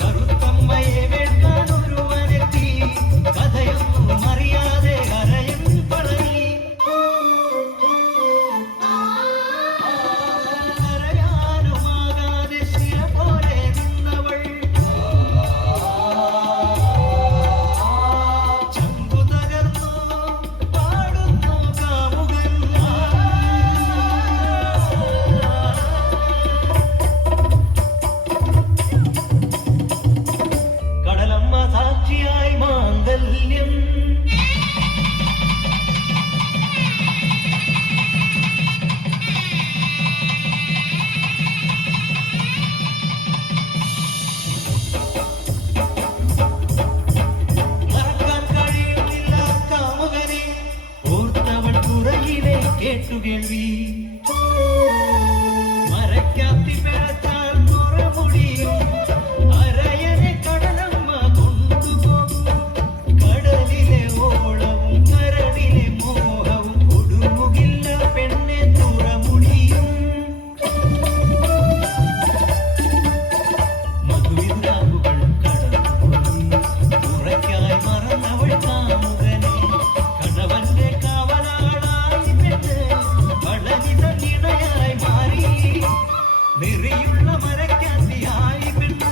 കറുത്തമ്മയെ വേണ്ടാൻ ഒരുവനെത്തി കഥയൊന്നും അറിയാതെ കരയൻ പളനി കരയാനുമാകാതെ ശില പോലെ നിന്നവൾ ചങ്കു തകർന്നു പാടുന്നു കാമുകൻ കടലമ്മ സാക്ഷിയായി മാംഗല്യം മറക്കാൻ കഴിയുന്നില്ല കാമുകനെ ഓർത്തവൾ തുറയിലെ കേട്ടുകേൾവി മരക്കാത്തി പിഴച്ചാൽ തുറമുടിയും അരയനെ കടലമ്മ കൊണ്ടുപോകും കടലിലെ ഓളവും കരടിലെ മോഹവും ഒടുങ്ങുകില്ല പെണ്ണെ തുറമുടിയും മധുവിന്താവുകൾ കടന്നുപോയി ഉറയ്ക്കായി മറന്നവൾ കാമുകനെ കടവന്റെ കാവലാളായി പെണ്ണ് വളരിത ഇണയായി മാറി നെറിയുള്ള മരക്കാത്തിയായി പെണ്ണ്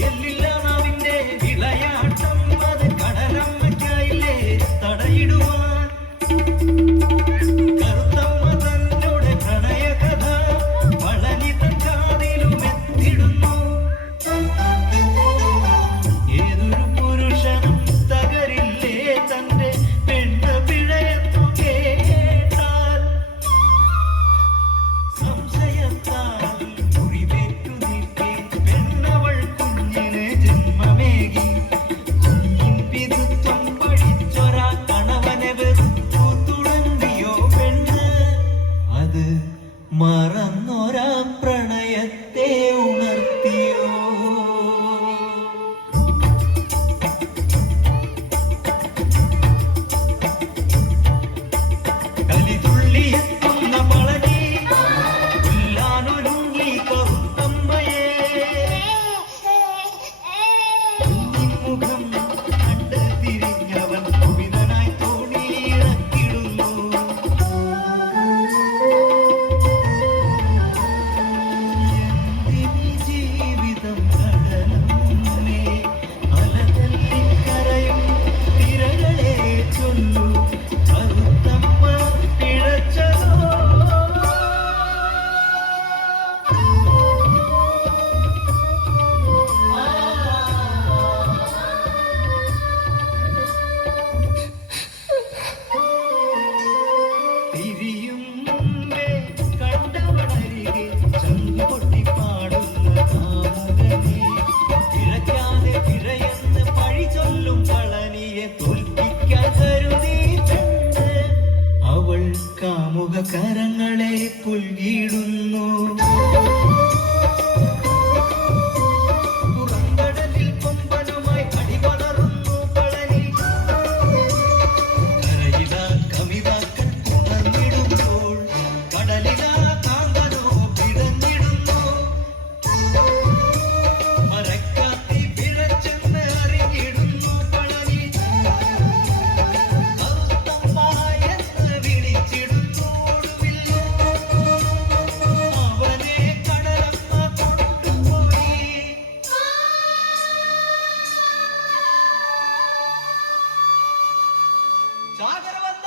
എല്ലില്ല നാവിന്റെ വിളയാട്ടം അത് കടലമ്മയ്ക്കായില്ലേ തടയിടുവാൻ കറുത്തമ്മ തന്നോട് പ്രണയകഥ പളനി തൻ കാതിലും എത്തിടുന്നു ഏതൊരു പുരുഷനും തകരില്ലേ തന്റെ പെണ്ണ് പിഴയെന്നു കേട്ടാൽ സംശയത്താൽ മുറിവേറ്റു നിൽക്കെ പെണ്ണവൾ കുഞ്ഞിന് ജന്മമേകി കുഞ്ഞിൻ പിതൃത്വം പഠിച്ചൊരാ കണവനെ വെറുത്തു തുടങ്ങിയോ പെണ്ണ് അത് മറന്നൊരാ പ്രണയത്തെ ഉണർത്തിയോ കലിതുള്ളിയെത്തുന്ന പളനി കൊല്ലാനൊരുങ്ങി കറുത്തമ്മയെ കുഞ്ഞിൻ മുഖം കണ്ട് തിരിഞ്ഞവൻ കുപിതനായി തോണിയിറക്കിടുന്നു എന്തിനീ ജീവിതം കടലമ്മേ അലതല്ലിക്കരയും തിരകളെ ചൊല്ലു കറുത്തമ്മ പിഴച്ചതോ തിരിയും മുമ്പേ കണ്ടവളരികെ ചങ്കുപൊട്ടി പാടുന്ന കാമുകനെ പിഴയ്ക്കാതെ പിഴയെന്ന് പഴി ചൊല്ലും പളനിയെ തോൽപ്പിക്കാൻ കരുതി പെണ്ണ് അവൾ കാമുക കരങ്ങളെ പുൽകിടുന്നു പുറംകടലിൽ കൊമ്പനുമായി അടിപതറുന്നു പളനി കരയിലാ കമിതാക്കൾ ഉണർന്നിടുമ്പോൾ കടലിലാ കാന്തനോ പിടഞ്ഞിടുന്നു മരക്കാത്തി പിഴച്ചെന്ന് അറിഞ്ഞിടുന്നു പളനി കറുത്തമ്മ എന്ന് വിളിച്ചിടുന്നു ഒടുവിൽ അവനെ കടലമ്മ കൊണ്ടുപോയി ജാഗരവന്ദ